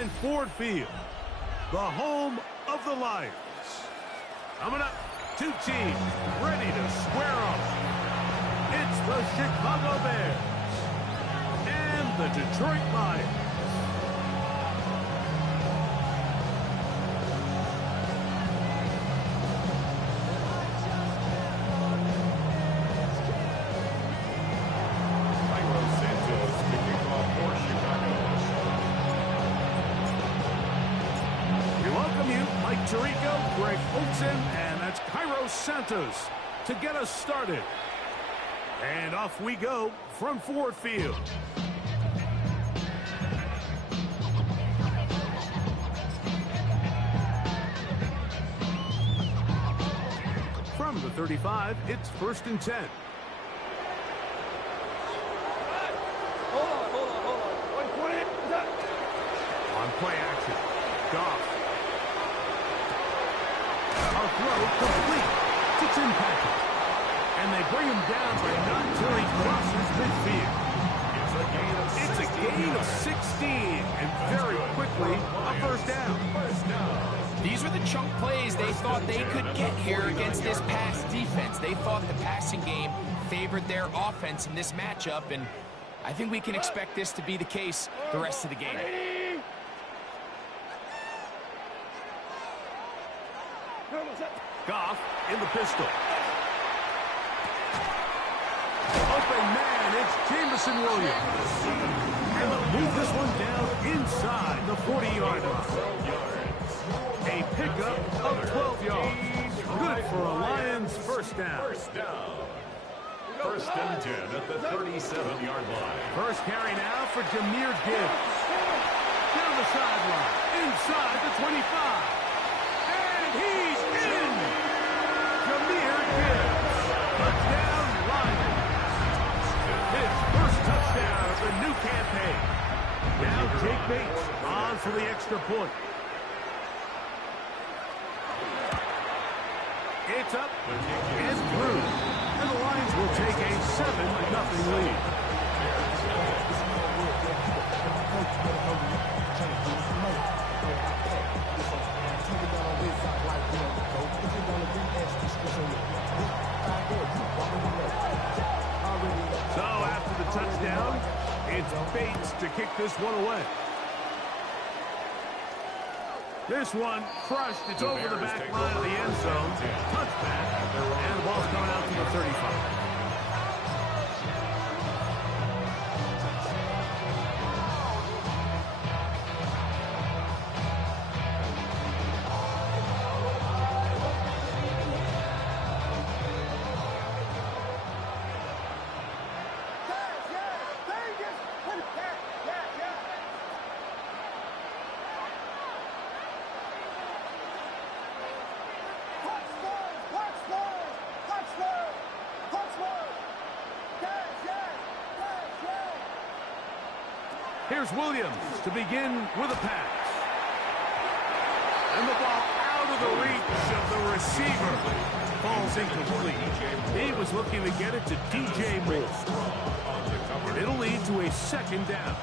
And Ford Field, the home of the Lions. Coming up, two teams ready to square off. It's the Chicago Bears and the Detroit Lions. Tirico, Greg Olsen, and that's Cairo Santos to get us started. And off we go from Ford Field. From the 35, it's 1st and 10. On play action, Goff. Our throw complete. It's impacted. And they bring him down, but not until he crosses midfield. It's a gain of 16, and very quickly, a first down. These were the chunk plays they thought they could get here against this pass defense. They thought the passing game favored their offense in this matchup, and I think we can expect this to be the case the rest of the game. Goff in the pistol. Open man, it's Jameson Williams. And they'll move this one down inside the 40-yard line. A pickup of 12 yards. Good for a Lions first down. First and 10 at the 37-yard line. First carry now for Jahmyr Gibbs. Down the sideline, inside the 25. And he's in! Jahmyr Gibbs. Touchdown, Lions. His first touchdown of the new campaign. Now Jake Bates on for the extra point. It's up and through. And the Lions will take a 7-0 lead. So after the touchdown, it's Bates to kick this one away. This one crushed. It's over the back line of the end zone. Touchback. And the ball's coming out to the 35. Here's Williams to begin with a pass. And the ball out of the reach of the receiver. Falls incomplete. He was looking to get it to DJ Moore. And it'll lead to a second down.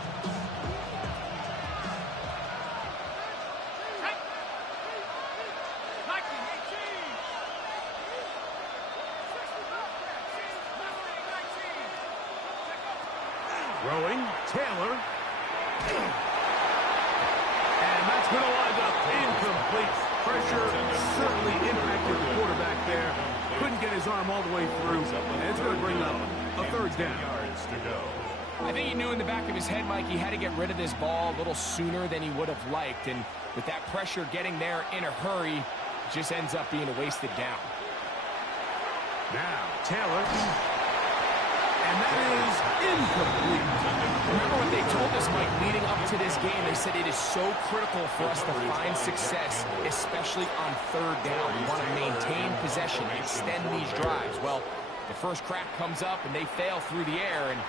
Throwing, Taylor. And that's going to wind up incomplete. Pressure certainly impacted the quarterback there. Couldn't get his arm all the way through. And it's going to bring up a third down. I think he knew in the back of his head, Mike, he had to get rid of this ball a little sooner than he would have liked. And with that pressure getting there in a hurry, it just ends up being a wasted down. Now, Taylor. And that is incomplete. Remember what they told us, Mike, leading up to this game. They said it is so critical for us to find success, especially on third down. We want to maintain possession, extend these drives. Well, the first crack comes up and they fail through the air, and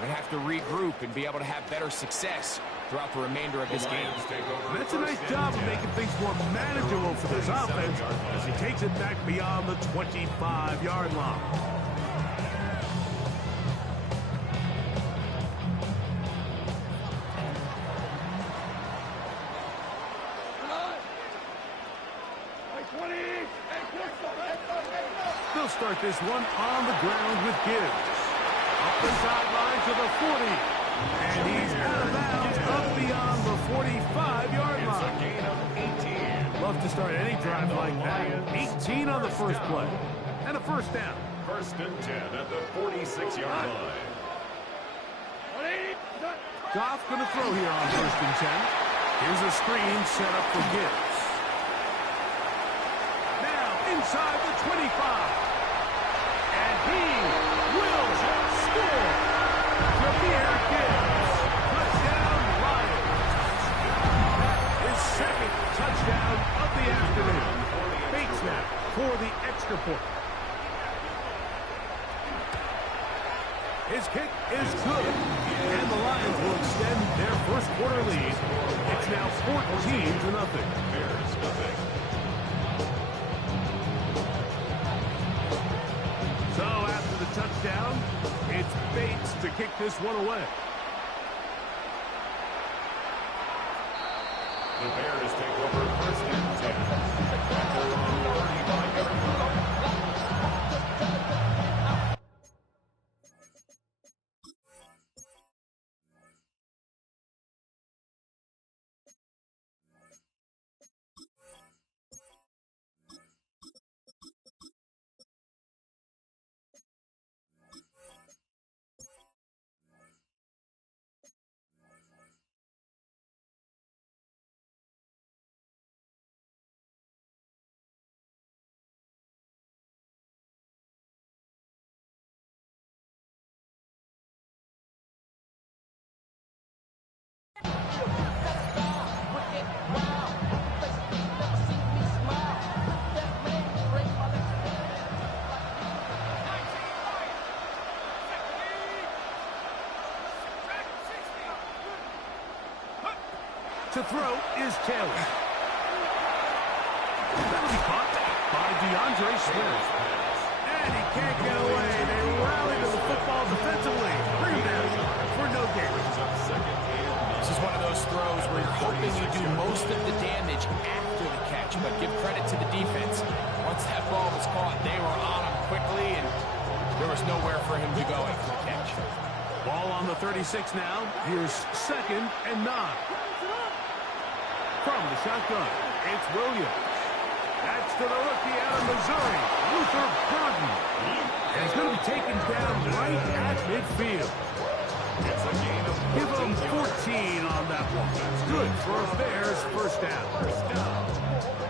we have to regroup and be able to have better success throughout the remainder of this game. That's a nice job of making things more manageable for this offense as he takes it back beyond the 25-yard line. They'll start this one on the ground with Gibbs. Up the sideline to the 40. And he's out of bounds up beyond the 45-yard line. It's a gain of 18. Love to start any drive like that. 18 on the first play. And a first down. First and 10 at the 46-yard line. Goff going to throw here on first and 10. Here's a screen set up for Gibbs. Now inside the 25. And he will score. Jahmyr Gibbs. Touchdown, Lions. His second touchdown of the afternoon. Bates now for the extra point. His kick is good, and the Lions will extend their first quarter lead. It's now 14-0. Bears nothing. So after the touchdown, it's Bates to kick this one away. The Bears take over first and 10 at their own 35-yard line. To throw is Taylor. That'll be caught by DeAndre Swift. And he can't get away. They rally to the football defensively. Bring him down for no gain. This is one of those throws where you're hoping you do most of the damage after the catch, but give credit to the defense. Once that ball was caught, they were on him quickly, and there was nowhere for him to go after the catch. Ball on the 36 now. Here's second and 9. From the shotgun, it's Williams. That's to the rookie out of Missouri, Luther Burden. And he's going to be taken down right at midfield. It's a gain of Give him 14 on that one. Good for a Bears first down.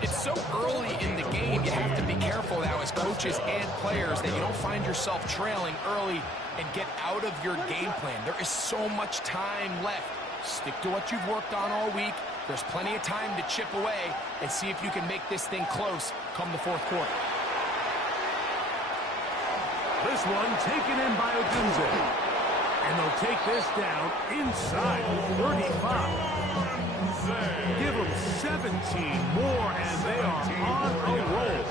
It's so early in the game, you have to be careful now as coaches and players that you don't find yourself trailing early and get out of your game plan. There is so much time left. Stick to what you've worked on all week. There's plenty of time to chip away and see if you can make this thing close come the fourth quarter. This one taken in by Odunze. And they'll take this down inside the 35. Give them 17 more, and they are on a roll.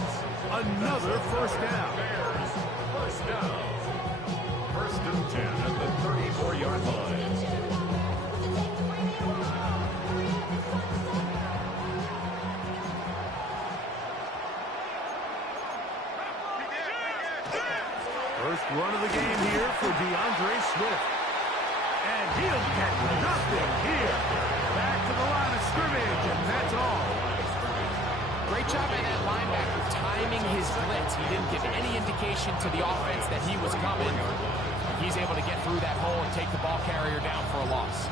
Another first down. First down. First and 10 at the 34-yard line. First run of the game here for DeAndre Swift. And he'll get nothing here. Back to the line of scrimmage, and that's all. Great job by that linebacker timing his blitz. He didn't give any indication to the offense that he was coming. He's able to get through that hole and take the ball carrier down for a loss.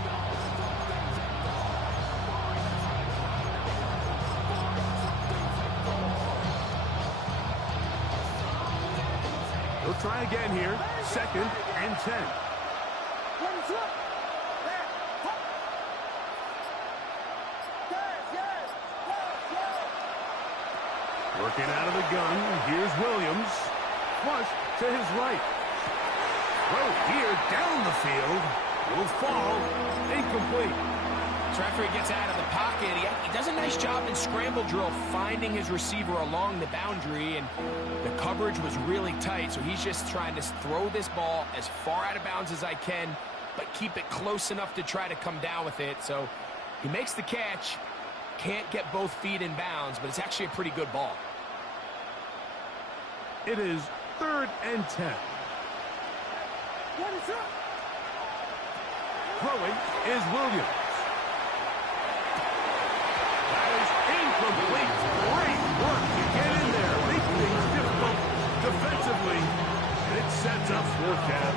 We'll try again here. Second and 10. Working out of the gun. Here's Williams. Flush to his right. Throw here down the field. Will fall. Incomplete. After he gets out of the pocket, he does a nice job in scramble drill finding his receiver along the boundary, and the coverage was really tight, so he's just trying to throw this ball as far out of bounds as I can, but keep it close enough to try to come down with it. So he makes the catch, can't get both feet in bounds, but it's actually a pretty good ball. It is 3rd and 10. Throwing is Williams. That is incomplete. Great work to get in there. Make things difficult defensively. And it sets up 4th down.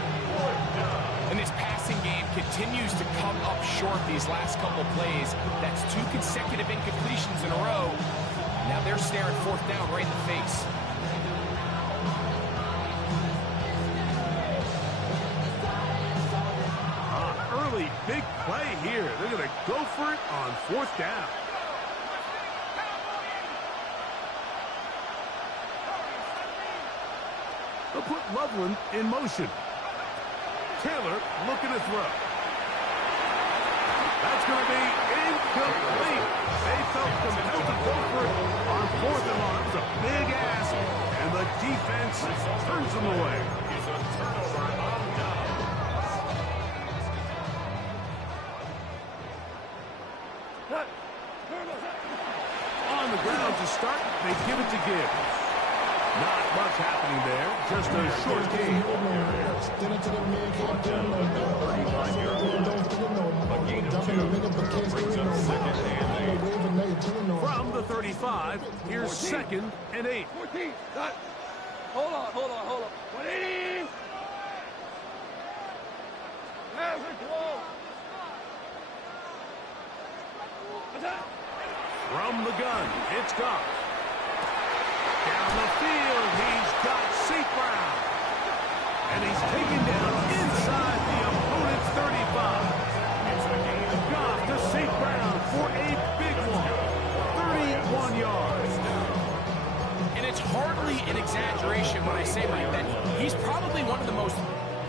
And this passing game continues to come up short these last couple plays. That's 2 consecutive incompletions in a row. Now they're staring 4th down right in the face. Early big play here. They're going to go for it on 4th down. They'll put Loveland in motion. Taylor looking to throw. That's going to be incomplete. They felt compelled to go for it on 4th and long. That was a big ask, and the defense turns them away. It's a turnover on down. On the ground to start, they give it to Gibbs. Not much happening there, just a short game. A gain of 2 brings up 2nd and 8. From the 35, here's 2nd and 8. 14. Hold on. 20. From the gun, it's Goff. Down the field, he's got St. Brown. And he's taken down inside the opponent's 35. It's a gain of Goff to St. Brown for a big one. 31 yards. And it's hardly an exaggeration when I say, Mike, that he's probably one of the most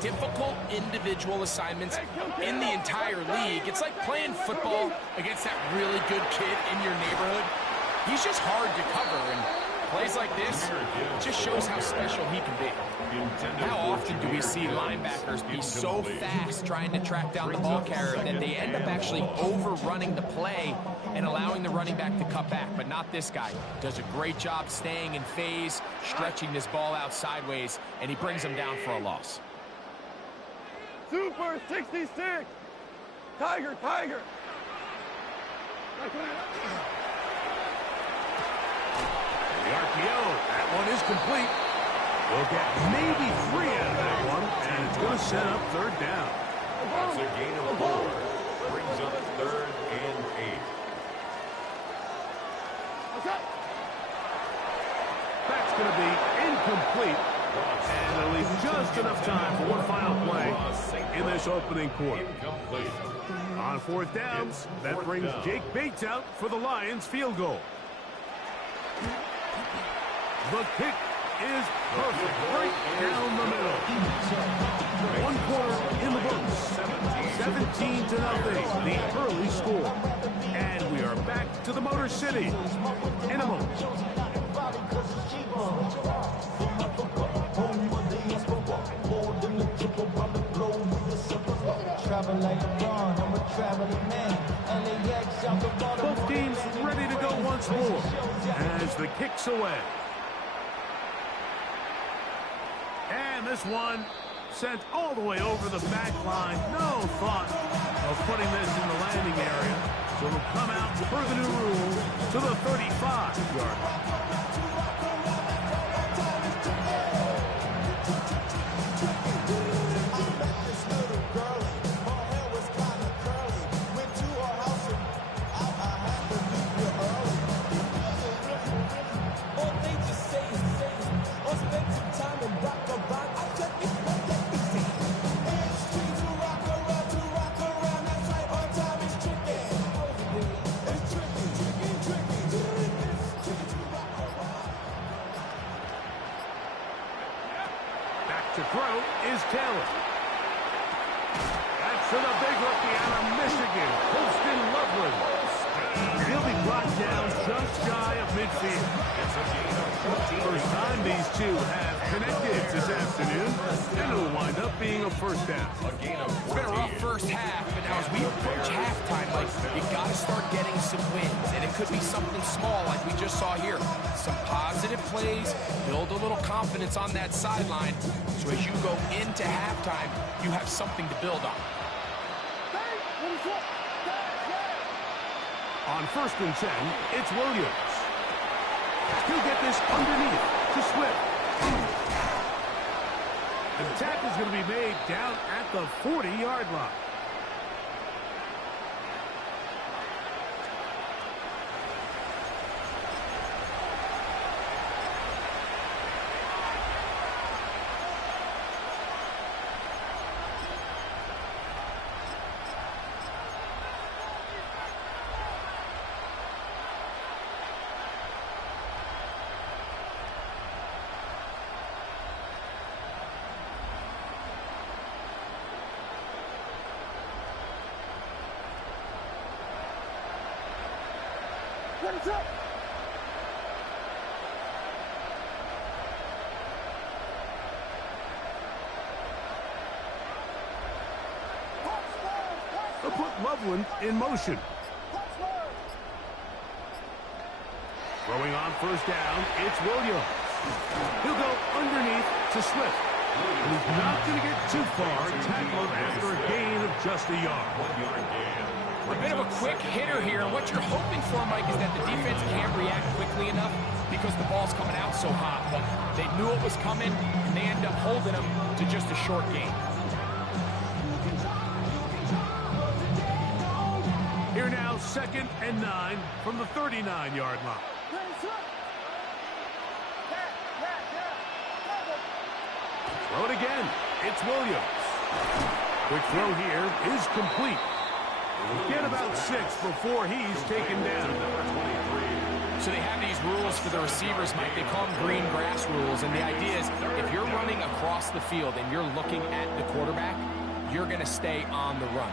difficult individual assignments in the entire league. It's like playing football against that really good kid in your neighborhood. He's just hard to cover, and plays like this just shows how special he can be. How often do we see linebackers be so fast trying to track down the ball carrier that they end up actually overrunning the play and allowing the running back to cut back? But not this guy. Does a great job staying in phase, stretching this ball out sideways, and he brings them down for a loss. Super 66. Tiger. The RPO, that one is complete. We'll get maybe 3 out of that one, and it's going to set up 3rd down. That's a gain of 4. Brings up 3rd and 8. That's going to be incomplete. And they'll leave just enough time for one final play in this opening quarter. Incomplete. On 4th down, that brings Jake Bates out for the Lions field goal. The kick is perfect, right down the middle. 1 quarter in the books. 17-0, the early score. And we are back to the Motor City in a moment. Both teams ready to go once more as the kick's away. And this one sent all the way over the back line. No thought of putting this in the landing area. So it'll come out per the new rule to the 35-yard line. To throw is Taylor. That's to the big rookie out of Michigan, Holston Loveland. He'll be brought down just shy of midfield. First time these two have connected this afternoon, and it'll wind up being a 1st down. It's been a rough first half, but now as we approach halftime, like, you got to start getting some wins. And if it could be something small like we just saw here. Some positive plays, build a little confidence on that sideline, so as you go into halftime, you have something to build on. On 1st and 10, it's Williams. He'll get this underneath to Swift. An attack is going to be made down at the 40-yard line. They'll put Loveland in motion. Throwing on 1st down, it's Williams. He'll go underneath to Swift. And he's not going to get too far, tackled after a gain of just a yard. A bit of a quick hitter here. What you're hoping for, Mike, is that the defense can't react quickly enough because the ball's coming out so hot. But they knew it was coming, and they end up holding them to just a short gain. Here now, 2nd and 9 from the 39-yard line. Throw it again. It's Williams. Quick throw here is complete. Get about 6 before he's taken down. So they have these rules for the receivers, Mike. They call them green grass rules. And the idea is if you're running across the field and you're looking at the quarterback, you're going to stay on the run.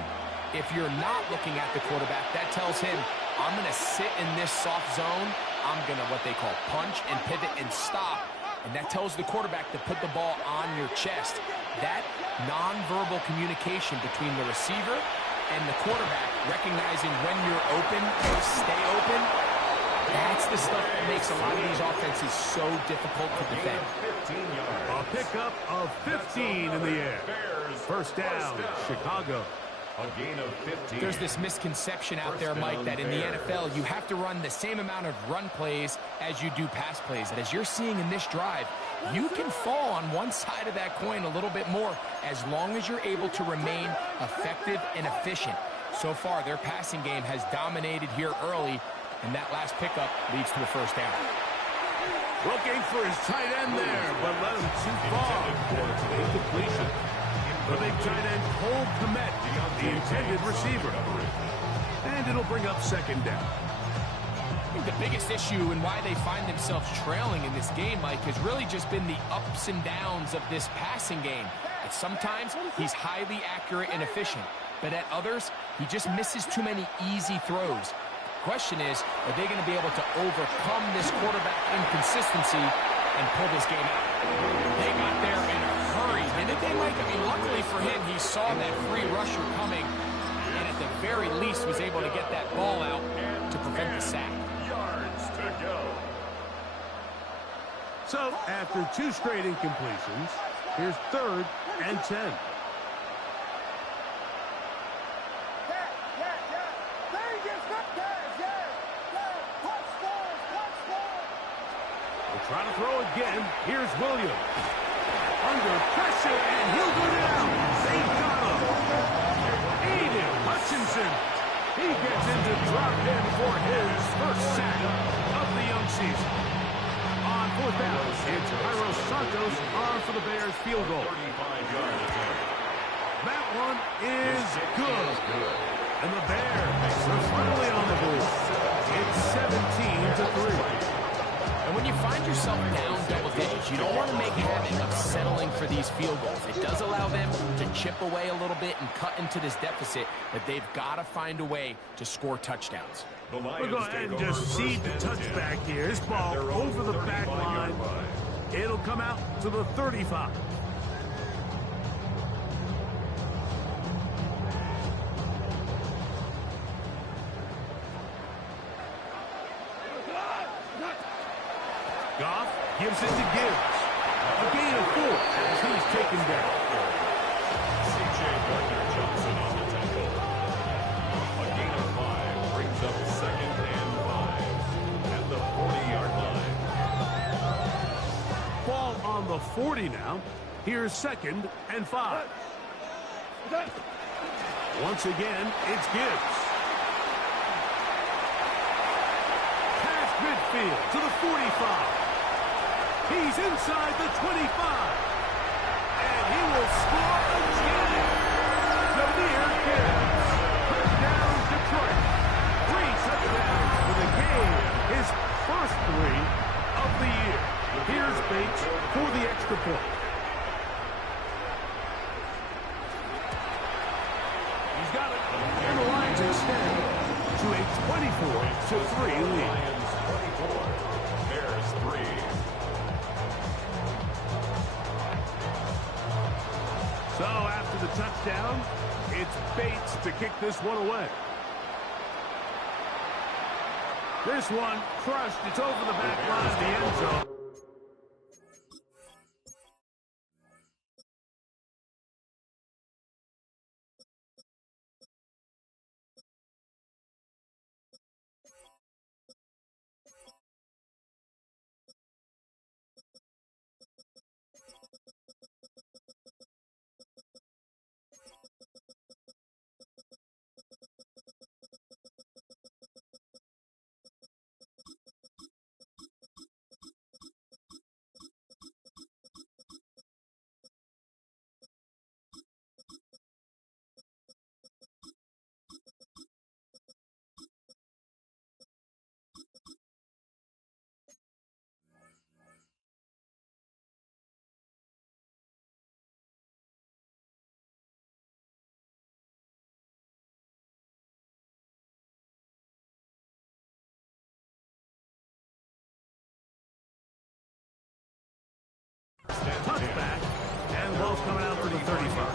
If you're not looking at the quarterback, that tells him, I'm going to sit in this soft zone. I'm going to what they call punch and pivot and stop. And that tells the quarterback to put the ball on your chest. That nonverbal communication between the receiver and the quarterback, recognizing when you're open or stay open, that's the stuff that makes a lot of these offenses so difficult to defend. A pickup of 15 in the air. 1st down, Chicago. A gain of 15. There's this misconception out there, Mike, that in the NFL, you have to run the same amount of run plays as you do pass plays. And as you're seeing in this drive, you can fall on one side of that coin a little bit more as long as you're able to remain effective and efficient. So far, their passing game has dominated here early, and that last pickup leads to a 1st down. Looking for his tight end there, but led him too far. Incompletion. The big tight end, Cole Kmet, the intended receiver. And it'll bring up 2nd down. I think the biggest issue and why they find themselves trailing in this game, Mike, has really just been the ups and downs of this passing game. And sometimes he's highly accurate and efficient, but at others, he just misses too many easy throws. The question is, are they going to be able to overcome this quarterback inconsistency and pull this game out? They got there in a hurry, didn't they, Mike? I mean, luckily for him, he saw that free rusher coming, and at the very least was able to get that ball out to prevent the sack. Yards to go. So, after 2 straight incompletions, here's 3rd and 10. We'll try to throw again. Here's Williams. Under pressure, and he'll go down. They got him. Aiden Hutchinson. He gets into drop in for his 1st sack of the young season. On 4th down, it's Jairo Santos on for the Bears field goal. 35-yard attempt. That one is good. And the Bears are finally on the board. It's 17-3. And when you find yourself down double digits, you don't want to make habit of settling for these field goals. It does allow them to chip away a little bit and cut into this deficit, but they've got to find a way to score touchdowns. We'll go ahead and just seed the touchback here. This ball over the back line. It'll come out to the 35. Goff gives it to Gibbs. A gain of 4 as he's taken down. C.J. Gardner-Johnson on the tackle. A gain of 5 brings up 2nd and 5 at the 40-yard line. Ball on the 40 now. Here's 2nd and 5. Once again, it's Gibbs. Past midfield to the 45. He's inside the 25. And he will score again. Jahmyr Gibbs. Touchdown, Detroit. 3 touchdowns for the game. His first 3 of the year. Here's Bates for the extra point. He's got it. And the Lions extend to a 24-3 lead. Lions 24, Bears 3. So after the touchdown, it's Bates to kick this one away. This one crushed. It's over the back line of the end zone. Touchback, and the ball's coming out for the 35.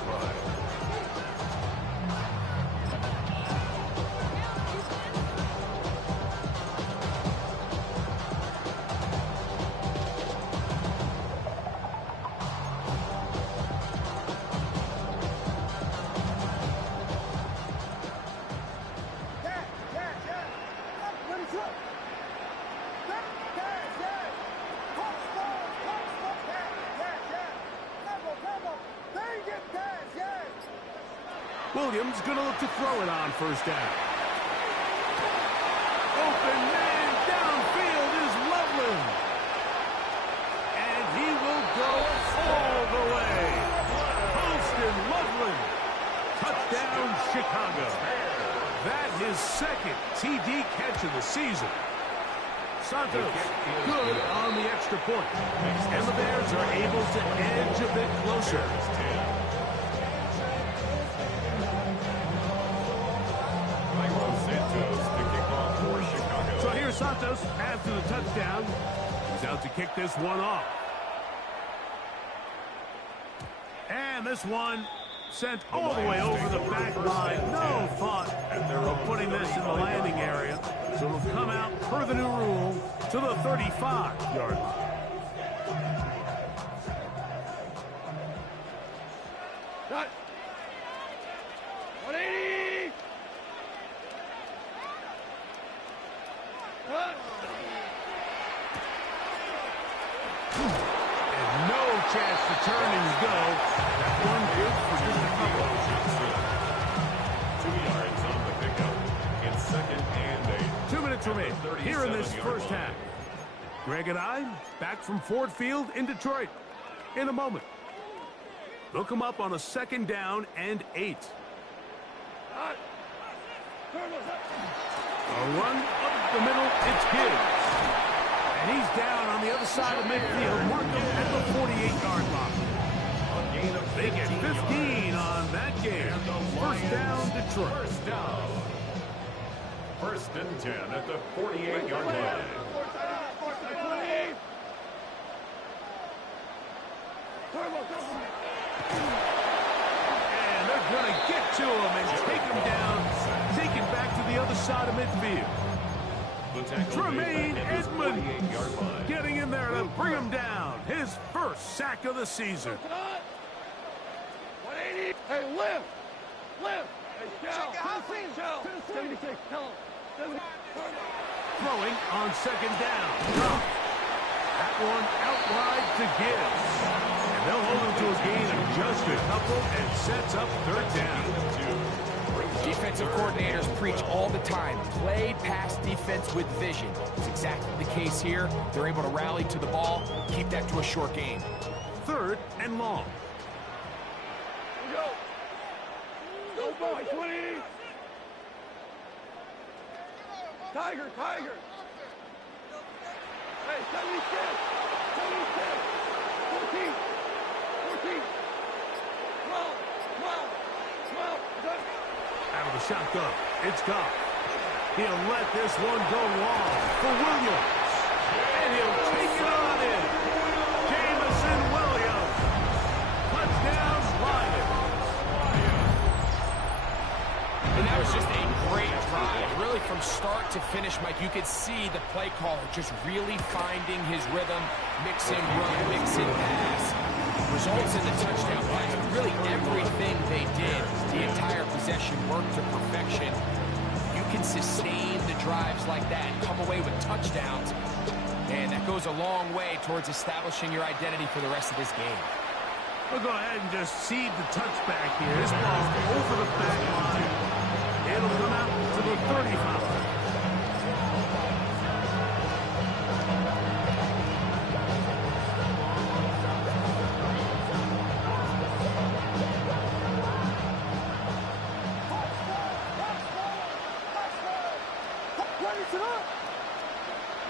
Williams going to look to throw it on first down. Open man downfield is Loveland. And he will go all the way. Holston Loveland. Touchdown, Chicago. That his 2nd TD catch of the season. Santos good on the extra point. And the Bears are able to edge a bit closer. So here's Santos after the touchdown. He's out to kick this one off. And this one sent all the way over the back line. No thought of putting this in the landing area. So it'll come out per the new rule to the 35-yard line. Cut. 180. Cut. And no chance to turn and go. That one good for just a couple. 2 yards on the pickup. It's 2nd and 8. 2 minutes remain here in this first half. Greg and I back from Ford Field in Detroit in a moment. They'll come up on a 2nd down and 8. A run up the middle, it's Gibbs. And he's down on the other side of midfield, Markham at the 48-yard line. They get 15 on that game. First down, Detroit. First down. 1st and 10 at the 48-yard line. And they're going to get to him and take him down, take him back to the other side of midfield. The tackle Tremaine made at his Edmonds 48-yard line. getting in there to bring him down. His first sack of the season. 180. Hey, lift. Lift. Hey, shell. 76. Tell him. 70. Throwing on second down. That one out wide to Gibbs. And they'll hold him to a gain of just a couple and sets up third down. Defensive coordinators preach all the time, play pass defense with vision. It's exactly the case here. They're able to rally to the ball, keep that to a short game. Third and long. Go. Go, boy. 20. Tiger. Hey, 76. 14. 12. Out of the shotgun, it's Goff. He'll let this one go long for Williams. And he'll take it on in. Jamison Williams. Touchdown, Lions. And that was just a great drive. Really from start to finish, Mike, you could see the play caller just really finding his rhythm, mix and run, mix and pass. Results in the touchdown pass. Really everything they did, the entire possession worked to perfection. You can sustain the drives like that, come away with touchdowns, and that goes a long way towards establishing your identity for the rest of this game. We'll go ahead and just cede the touchback here. This ball over the back line. It'll come out to the 35.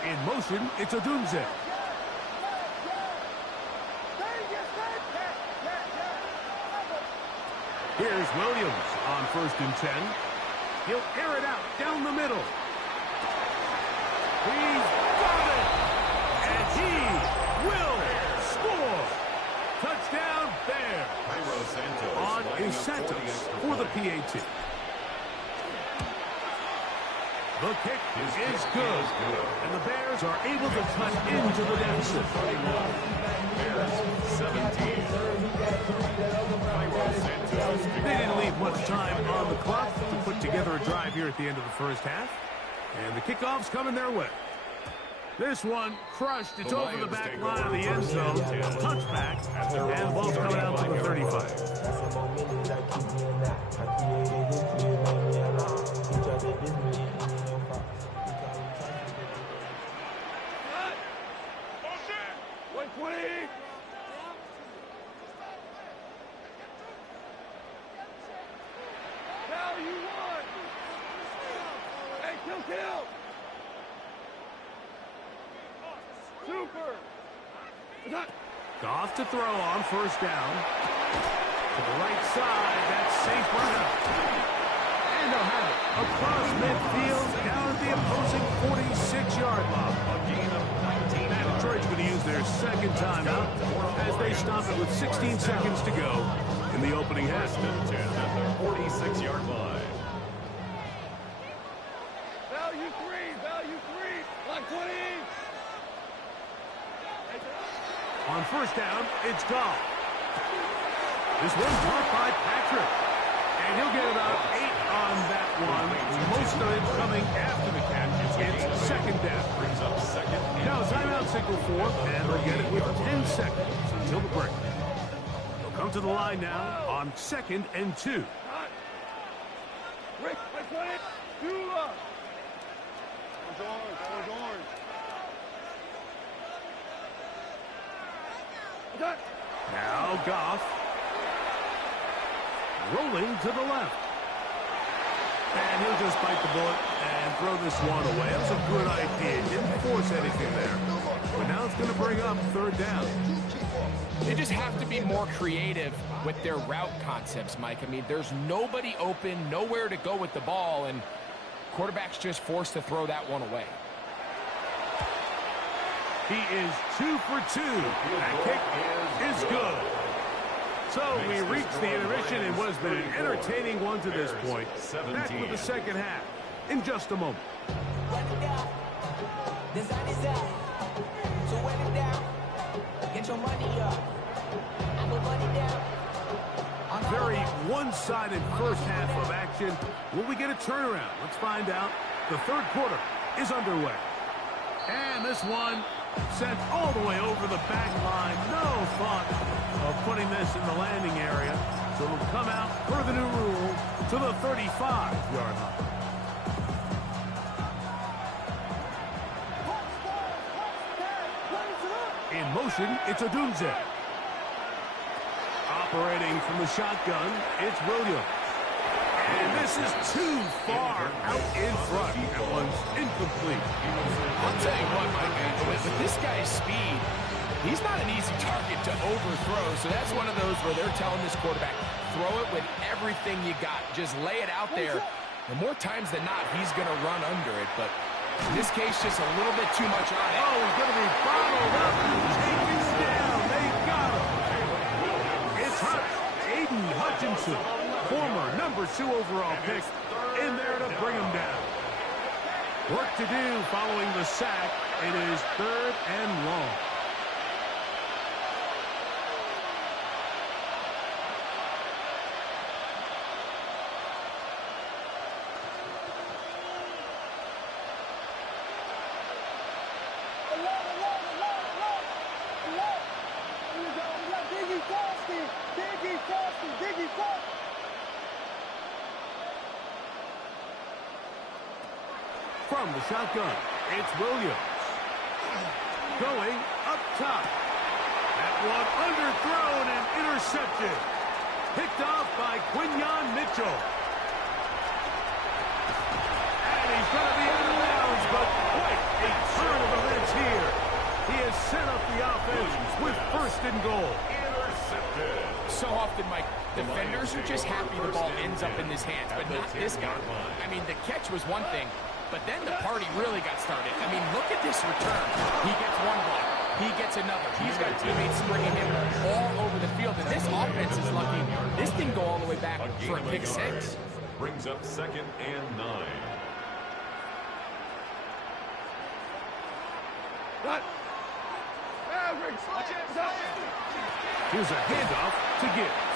In motion, it's Odunze. Here's Williams on 1st and 10. He'll air it out down the middle. He's got it! And he will score! Touchdown, Bears! On is Santos for the PAT. The kick is good, and the Bears are able to cut into the deficit. 17. They didn't leave much time on the clock to put together a drive here at the end of the first half, and the kickoff's coming their way. This one crushed. It's over the back line of the end zone. Touchback, and the ball's coming out to the 35. Super. Goff to throw on 1st down. To the right side, that's safe run out. And they'll have it across midfield down at the opposing 46-yard line. And Detroit's going to use their second timeout as they stop it with 16 seconds to go in the opening half. 46-yard line. Value 3. Like 20. On 1st down, it's Goff. This one's caught by Patrick. And he'll get about 8 on that one. Most of it coming after the catch. It's 2nd down. Brings up 2nd. Now a timeout signal for, and they'll get it with 10 seconds until the break. They'll come to the line now on 2nd and 2. Rick, like 20. Orange. Now Goff. Rolling to the left. And he'll just bite the bullet and throw this one away. That was a good idea. Didn't force anything there. But now it's going to bring up 3rd down. They just have to be more creative with their route concepts, Mike. I mean, there's nobody open, nowhere to go with the ball, and quarterback's just forced to throw that one away. He is 2 for 2. That kick is good. So we reached the intermission in what has been an entertaining one to this point. Back with the second half in just a moment. The sun is up. So when it down, get your money up. I put money down. Very one-sided first half of action. Will we get a turnaround? Let's find out. The third quarter is underway. And this one sent all the way over the back line. No thought of putting this in the landing area. So it'll come out, per the new rule, to the 35-yard line. In motion, it's Odunze. Operating from the shotgun, it's Williams. And this is too far out in front. That one's incomplete. I'll tell you what, Mike, with this guy's speed, he's not an easy target to overthrow. So that's one of those where they're telling this quarterback, throw it with everything you got. Just lay it out there. And more times than not, he's going to run under it. But in this case, just a little bit too much on it. Oh, he's going to be bottled up. Taken down. They got him. It's Aiden Hutchinson, former number 2 overall pick, in there to bring him down. Work to do following the sack. It is 3rd and long. From the shotgun, it's Williams. Going up top. That one underthrown and intercepted. Picked off by Quinyon Mitchell. And he's going to be out of bounds, but quite a turn of events here. He has set up the offense with 1st and goal. Intercepted. So often, Mike, defenders are just happy the ball ends up in his hands, but not this guy. I mean, the catch was one thing, but then the party really got started. I mean, look at this return. He gets one block. He gets another. He's got teammates springing him all over the field, and this offense is lucky. This didn't go all the way back for a pick 6. Brings up 2nd and 9. Here's a handoff to Gibbs.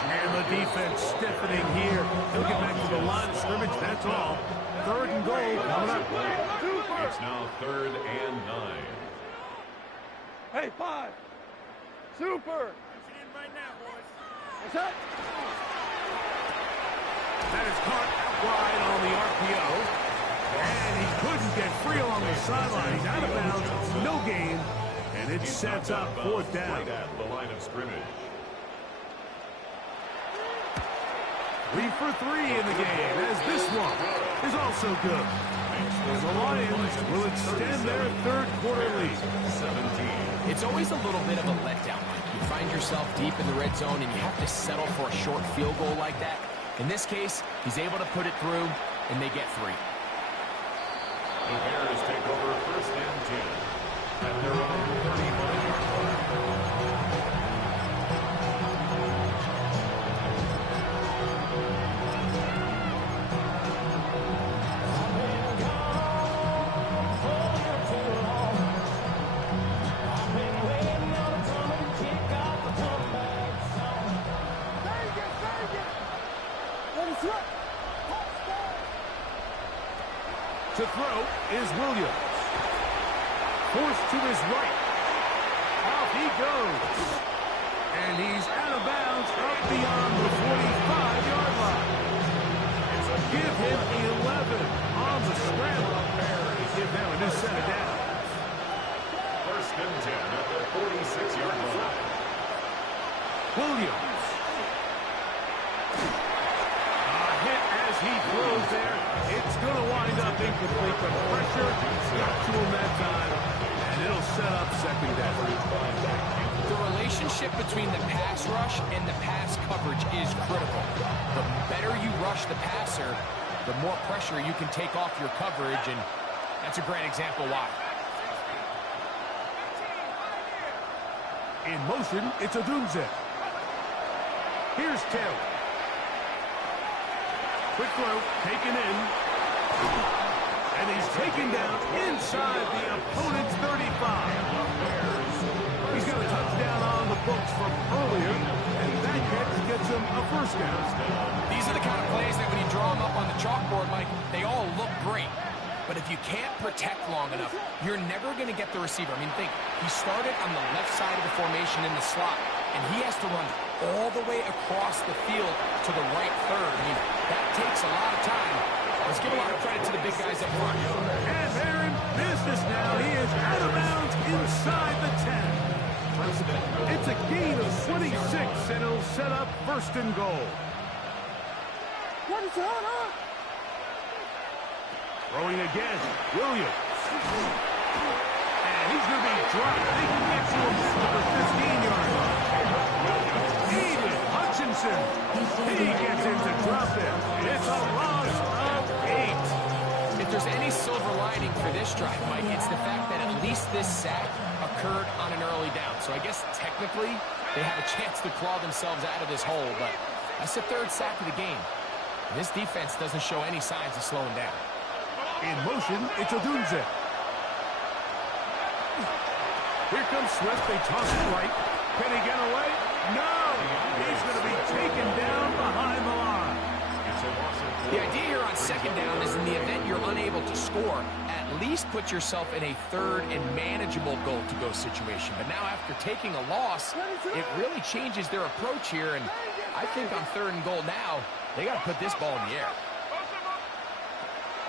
And the defense stiffening here. He'll get back to the line of scrimmage, that's all. 3rd and goal coming up. It's now 3rd and 9. Hey, 5. Super. What's that? That is caught out wide on the RPO. And he couldn't get free along the sideline. He's out of bounds, no gain. And it sets up 4th down. Right at the line of scrimmage. 3 for 3 in the game, as this one is also good. And the Lions will extend their 3rd quarter lead. 17. It's always a little bit of a letdown, Mike. You find yourself deep in the red zone, and you have to settle for a short field goal like that. In this case, he's able to put it through, and they get 3. The Bears take over 1st and 10 at their own 35-yard line. To throw is Williams. Forced to his right. Off he goes. And he's out of bounds up beyond the 45-yard line. Give him 11 on the scramble. Give them a new set of downs. 1st and 10 at the 46-yard line. Williams. A hit as he throws there. It's going to wind up incomplete. The pressure got to him that time, and it'll set up 2nd down. The relationship between the pass rush and the pass coverage is critical. The better you rush the passer, the more pressure you can take off your coverage, and that's a great example why. In motion, it's Odunze. Here's Taylor. Quick throw, taken in. And he's taken down inside the books from earlier, and that catch gets him a first down. These are the kind of plays that when you draw them up on the chalkboard, Mike, they all look great. But if you can't protect long enough, you're never going to get the receiver. I mean, think, he started on the left side of the formation in the slot, and he has to run all the way across the field to the right third. I mean, that takes a lot of time. Let's give a lot of credit to the big guys up front. And they're in business now. He is out of bounds inside the 10. It's a gain of 26, and it'll set up first and goal. What is going on? Throwing again, Williams. And he's going to be dropped. They can get to him at the 15-yard line. Aiden Hutchinson. He gets in to drop it. It's a loss of 8. If there's any silver lining for this drive, Mike, it's the fact that at least this sack occurred on an early down. So I guess technically they have a chance to claw themselves out of this hole, but that's the third sack of the game. And this defense doesn't show any signs of slowing down. In motion, it's Odunze. Here comes Swift. They toss it right. Can he get away? No! He's going to be taken down behind the line. The idea here on second down is in the event you're unable to score, at least put yourself in a third and manageable goal-to-go situation. But now after taking a loss, it really changes their approach here. And I think on third and goal now, they got to put this ball in the air.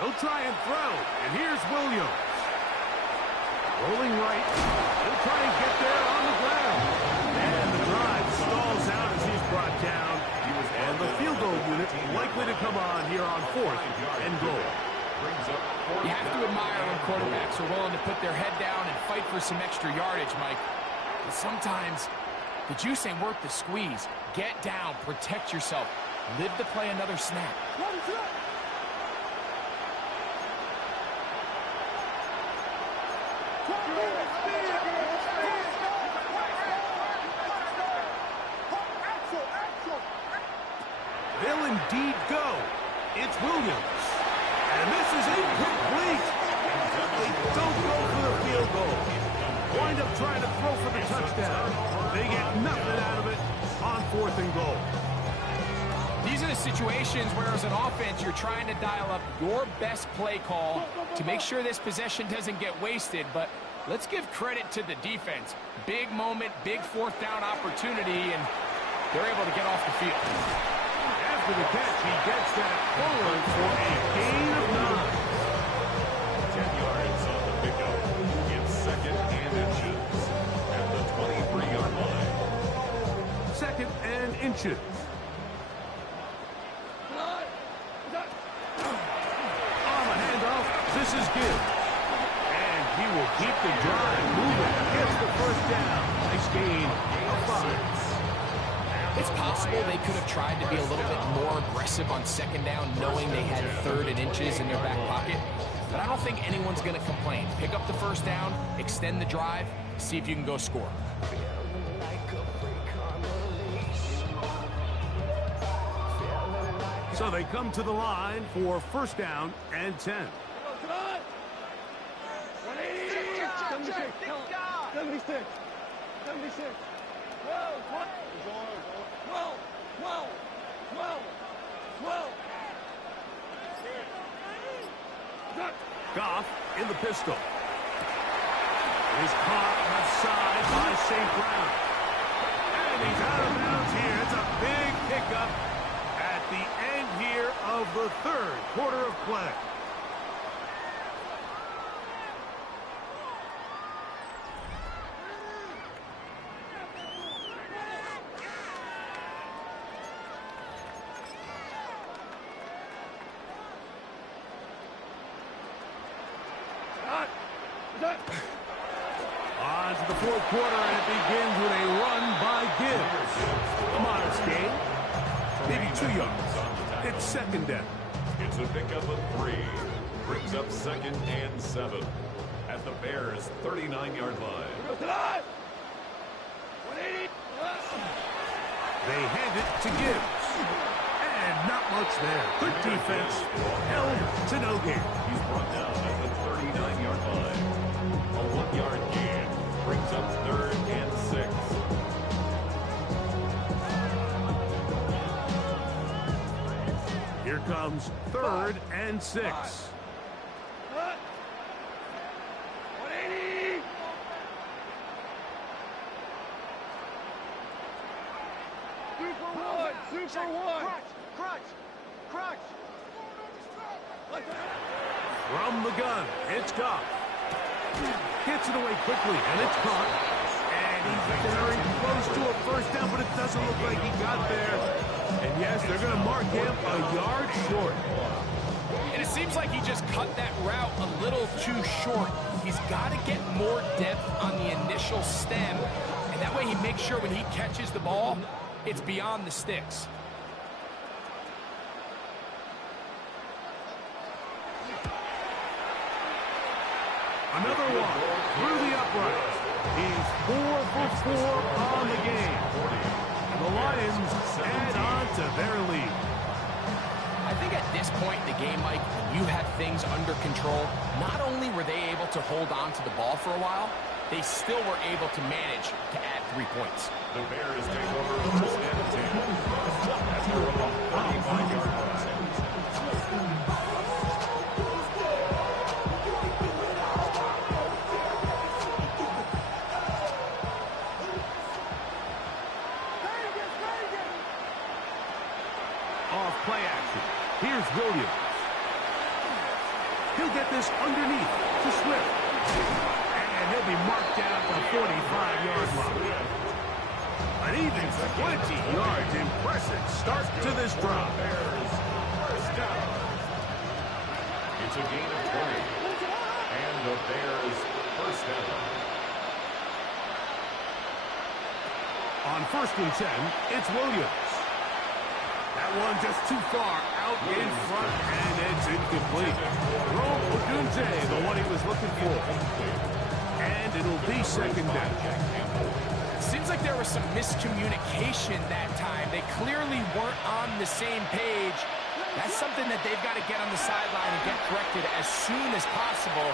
He'll try and throw, and here's Williams. Rolling right. He'll try and get there on the ground. And the drive stalls out as he's brought down. And the field goal unit likely to come on here on fourth and goal. You have to admire when quarterbacks are willing to put their head down and fight for some extra yardage, Mike. But sometimes the juice ain't worth the squeeze. Get down, protect yourself, live to play another snap. They'll indeed go. It's Williams. And this is incomplete. They don't go for the field goal. Wind up trying to throw for the touchdown. They get nothing out of it on fourth and goal. These are the situations where as an offense you're trying to dial up your best play call to make sure this possession doesn't get wasted. But let's give credit to the defense. Big moment, big fourth down opportunity, and they're able to get off the field. After the catch, he gets that forward for a gain of 9. 10 yards on the pickup. It's second and inches at the 23-yard line. Second and inches. On the handoff, this is Gibbs. And he will keep the drive moving. Gets the first down. Nice gain of 5. It's possible they could have tried to be a little bit more aggressive on second down, knowing they had third and inches in their back pocket. But I don't think anyone's going to complain. Pick up the first down, extend the drive, see if you can go score. So they come to the line for first down and 10. 76. 76. 12. Goff in the pistol. Is caught left side by St. Brown. And he's out of bounds here. It's a big pickup at the end here of the third quarter of play. On to the fourth quarter, and it begins with a run by Gibbs. A modest gain, maybe 2 yards. It's second down. It's a pickup of 3. Brings up second and 7 at the Bears' 39-yard line. They hand it to Gibbs. And not much there. Good defense. Held to no gain. He's brought down at the 39-yard line. A 1-yard gain brings up third and 6. becomes 3rd and 6. 180. Super one. Super one. Crutch. From the gun, it's Goff. Gets it away quickly, and it's caught. And he's very close to a first down, but it doesn't look like he got there. And yes, they're going to mark him a yard short. And it seems like he just cut that route a little too short. He's got to get more depth on the initial stem. And that way he makes sure when he catches the ball, it's beyond the sticks. Another one through the uprights. He's 4 for 4 on the game. The Lions add on to their lead. I think at this point in the game, Mike, when you have things under control, not only were they able to hold on to the ball for a while, they still were able to manage to add 3 points. The Bears take over 1st and 10. After about 45-yard line. Off play action. Here's Williams. He'll get this underneath to Swift. And he'll be marked down at the 45-yard line. An even 20 yards. Impressive start to this drive. Bears first down. It's a gain of 20. And the Bears first down. On 1st and 10, it's Williams. That one just too far out in front, and it's incomplete. Rome Odunze, the one he was looking for. And it'll be 2nd down. Seems like there was some miscommunication that time. They clearly weren't on the same page. That's something that they've got to get on the sideline and get corrected as soon as possible,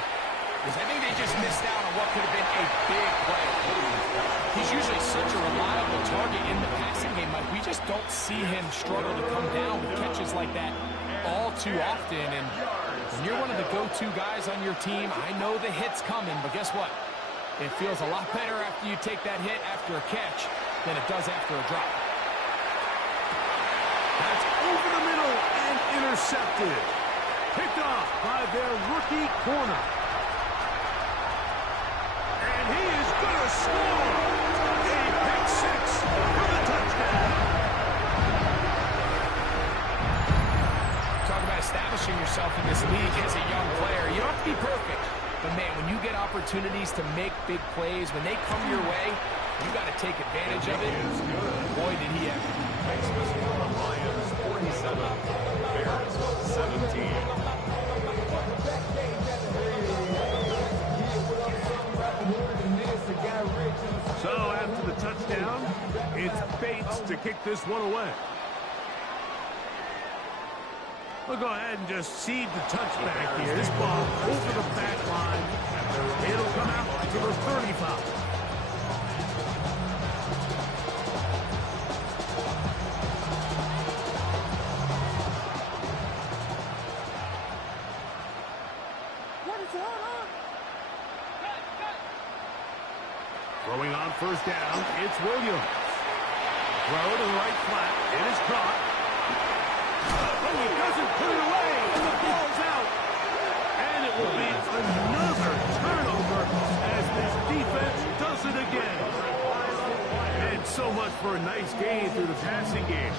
because I think they just missed out on what could have been a big play. He's usually such a reliable target in the passing game, Mike. We just don't see him struggle to come down with catches like that all too often. And when you're one of the go-to guys on your team, I know the hit's coming, but guess what? It feels a lot better after you take that hit after a catch than it does after a drop. That's over the middle and intercepted. Picked off by their rookie corner. And he is going to score. A pick 6 for the touchdown. Talk about establishing yourself in this league as a young player. You don't have to be perfect. But, man, when you get opportunities to make big plays, when they come your way, you got to take advantage of it. Boy, did he ever. Makes the score Lions 47, Bears 17. So after the touchdown, it's Bates to kick this one away. We'll go ahead and just seed the touchback here. This ball over the back line. It'll come out to the 35. Throwing on 1st down, it's Williams. Throw to the right flat. It is caught. Oh, he doesn't put it away, and the ball's out. And it will be another turnover as this defense does it again. And so much for a nice gain through the passing game.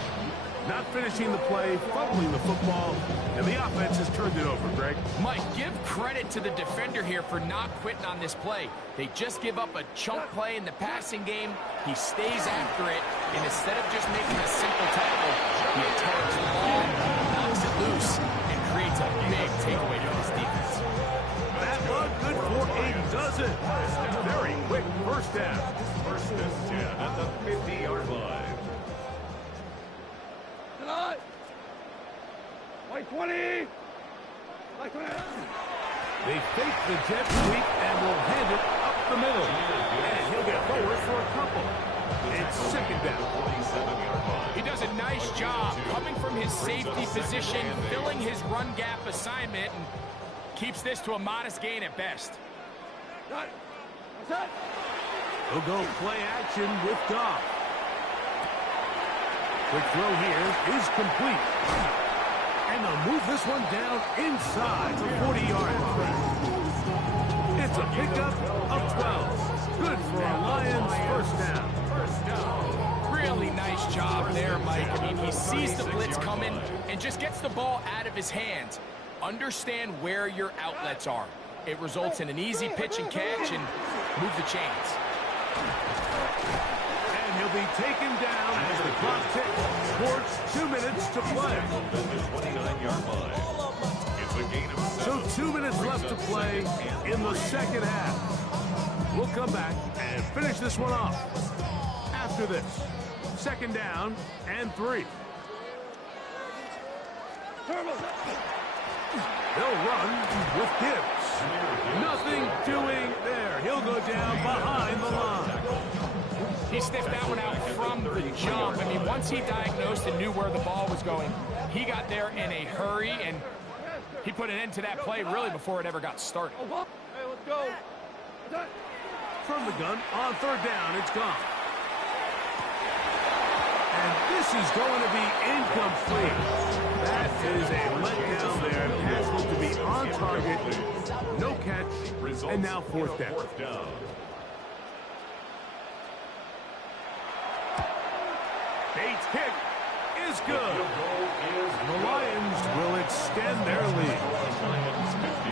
Not finishing the play, fumbling the football, and the offense has turned it over, Greg. Mike, give credit to the defender here for not quitting on this play. They just give up a chunk play in the passing game. He stays after it, and instead of just making a simple tackle, he attacks the ball, knocks it loose, and creates a big takeaway to his defense. That one good for a dozen. Very quick 1st down. 1st and 10 at the 50-yard line. Like 20. Like 20. They fake the jet sweep and will hand it up the middle. And he'll get forward for a couple. It's second down. 47-yard line. He does a nice job coming from his safety position, filling his run gap assignment, and keeps this to a modest gain at best. He'll go play action with Goff. Quick throw here is complete. And they'll move this one down inside the 40-yard line. It's a pickup of 12. Good for a Lions first down. Really nice job there, Mike. I mean, he sees the blitz coming and just gets the ball out of his hands. Understand where your outlets are. It results in an easy pitch and catch and move the chains. And he'll be taken down as the clock ticks towards 2 minutes to play. The 29-yard line. It's a gain of 7. So 2 minutes left to play in the second half. We'll come back and finish this one off. After this, second down and 3. They'll run with Gibbs. Nothing doing there. He'll go down behind the line. He sniffed that one out from the jump. I mean, once he diagnosed and knew where the ball was going, he got there in a hurry, and he put an end to that play really before it ever got started. Hey, let's go. From the gun, on third down, it's gone. And this is going to be incomplete. That is a letdown there. Pass looked to be on target. No catch. And now fourth down. Bates' kick is good. The Lions will extend their lead.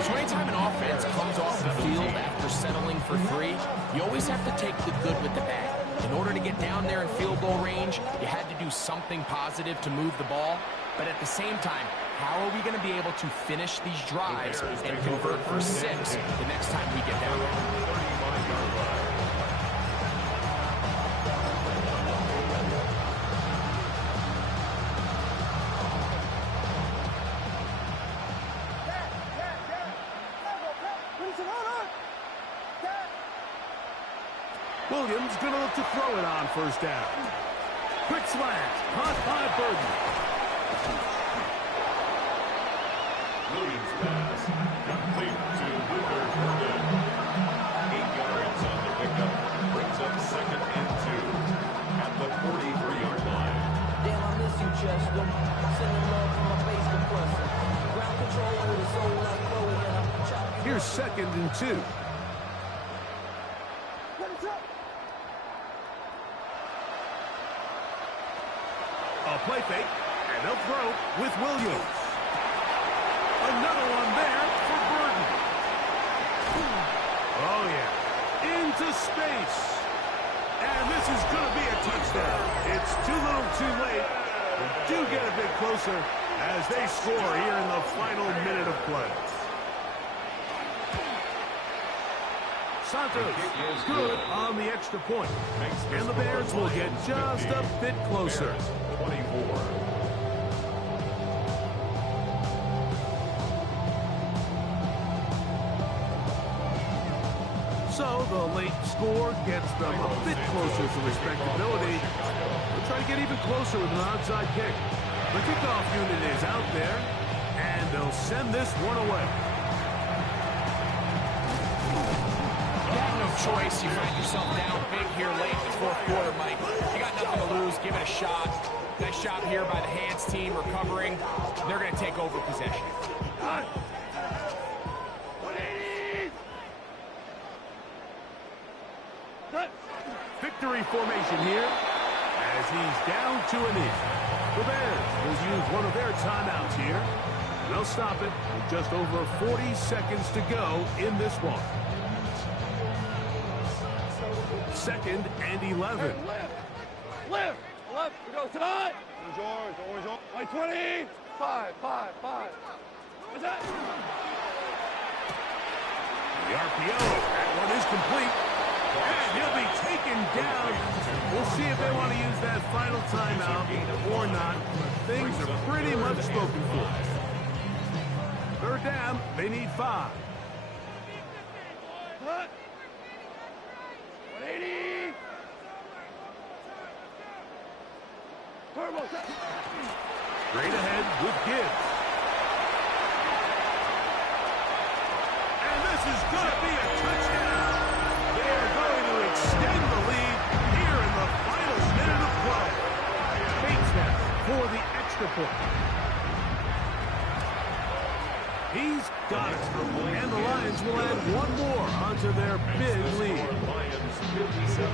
So anytime an offense comes off the field after settling for 3, you always have to take the good with the bad. In order to get down there in field goal range, you had to do something positive to move the ball. But at the same time, how are we going to be able to finish these drives and convert for 6 the next time we get down there? 35-yard line. Williams going to look to throw it on first down. Quick slant, caught by Burden. Williams pass. Complete to Luther Burden. 8 yards on the pickup. Brings up second and 2 at the 43-yard line. Damn, I miss you, Chester. Sending love from my bass compressor. Ground control with a soul like Chloe, and I'm chopping. Here's second and 2. A play fake, and they'll throw with Williams. Another one there for Burden. Oh, yeah. Into space. And this is going to be a touchdown. It's too little too late. They do get a bit closer as they score here in the final minute of play. Santos is good on the extra point. And the Bears will get just a bit closer. 24. So the late score gets them a bit closer to respectability. They'll try to get even closer with an onside kick. The kickoff unit is out there, and they'll send this one away. You have no choice. You find yourself down big here late in the fourth quarter, Mike. You got nothing to lose. Give it a shot. Nice job here by the hands team recovering. They're going to take over possession. Victory formation here as he's down to a knee. The Bears will use one of their timeouts here. They'll stop it with just over 40 seconds to go in this one. Second and 11. Left. We go tonight. Orange. Like 20. 5. What's that? The RPO. That one is complete. And he'll be taken down. We'll see if they want to use that final timeout or not. Things are pretty much spoken for. Third down, they need 5. Cut. 180. Straight ahead with Gibbs. And this is going to be a touchdown. They are going to extend the lead here in the final minute of play. Bates now for the extra point. He's got it. And the Lions will add one more onto their big lead. Lions 57,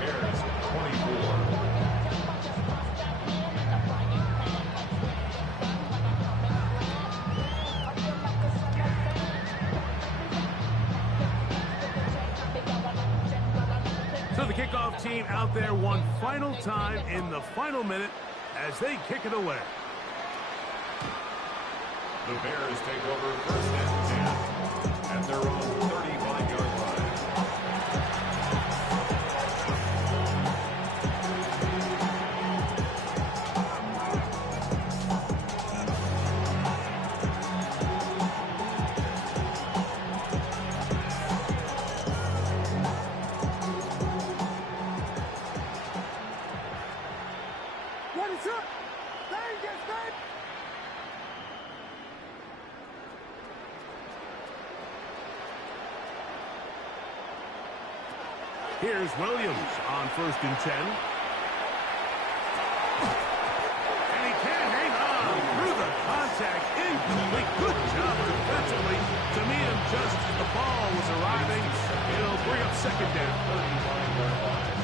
Bears 24. So the kickoff team out there one final time in the final minute as they kick it away. The Bears take over first and 10 at their own 35-yard line. What is up? There he gets back. Here's Williams on 1st and 10. And he can't hang on through the contact. Incomplete. Good job defensively to meet him just as the ball was arriving. It'll bring up 2nd down. 35-yard line.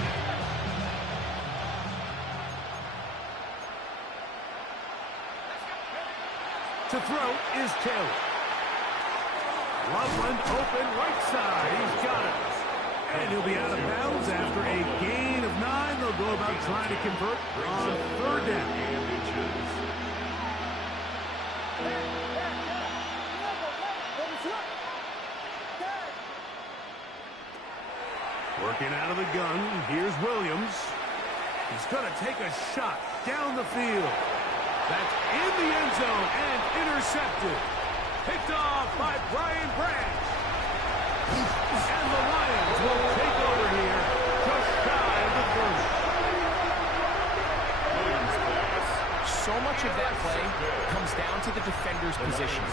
To throw is Taylor. Loveland open right side. He's got it. And he'll be out of bounds after a gain of 9. They'll go about trying to convert on 3rd down. Working out of the gun. Here's Williams. He's going to take a shot down the field. That's in the end zone and intercepted. Picked off by Brian Branch. And the Lions will take over here just shy of the 30. So much of that play comes down to the defender's position.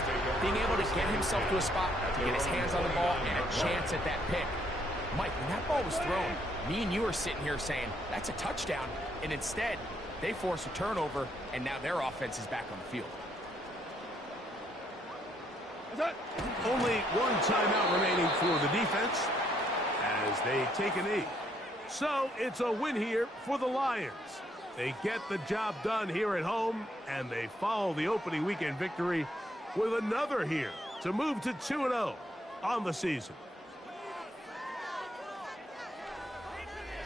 Being able to get himself to a spot, to get his hands on the ball, and a chance at that pick. Mike, when that ball was thrown, me and you are sitting here saying, that's a touchdown. And instead, they force a turnover, and now their offense is back on the field. Only one timeout remaining for the defense as they take a knee. So it's a win here for the Lions. They get the job done here at home, and they follow the opening weekend victory with another here to move to 2-0 on the season.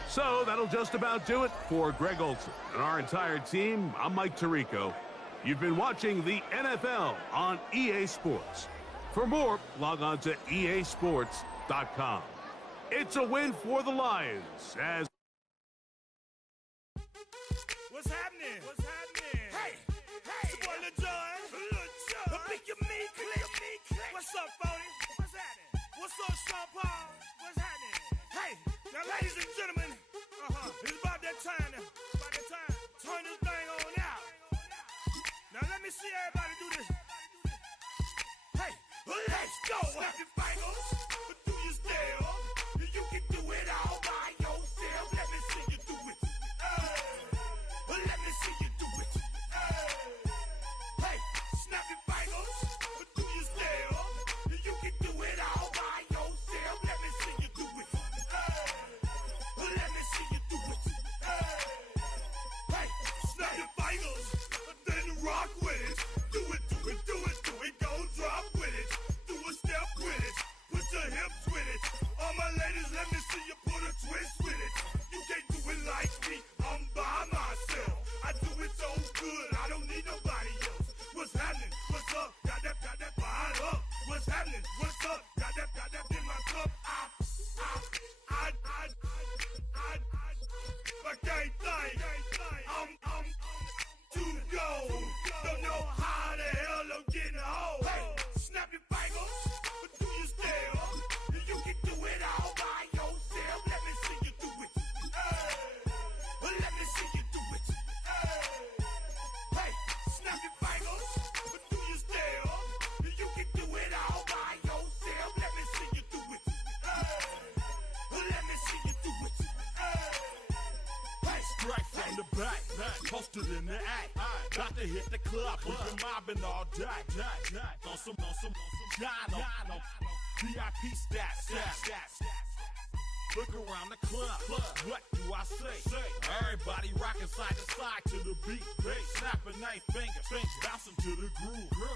So that'll just about do it for Greg Olsen and our entire team. I'm Mike Tirico. You've been watching the NFL on EA Sports. For more, log on to easports.com. It's a win for the Lions as... What's happening? What's happening? Hey, it's your boy Lil Jon. The Pick Your Me Click. What's up, Phony? What's happening? What's up, Sean Paul? What's happening? Hey, now ladies and gentlemen, it's about that time. Turn this thing on out. Now let me see everybody do this. Hey, let's go. Snap your fingers, do your step. You can do it all by yourself. Let me see you do it. Let me see you do it. Hey, snap your fingers, do your step. You can do it all by yourself. Let me see you do it. Let me see you do it. Hey, snap your fingers, then rock with it. Do it, do it, do it, do it. Go drop with it. Do a step with it. Put your hips with it. All my ladies, let me see you put a twist with it. You can't do it like me. I'm by myself. I do it so good. I don't need nobody else. What's happening? What's up? Got that fired up. What's happening? What's up? Got that in my cup. My gang thing. I'm to go. Don't know how the hell I'm getting home. Hey, snap your fingers, do your step. You can do it all by yourself. the back, posted in the act. Got to hit the club, we've been mobbing all day. On some Jono, VIP stats. Look around the club, what do I say? Everybody rocking side to side to the beat. Snapping 9 fingers, bouncing to the groove.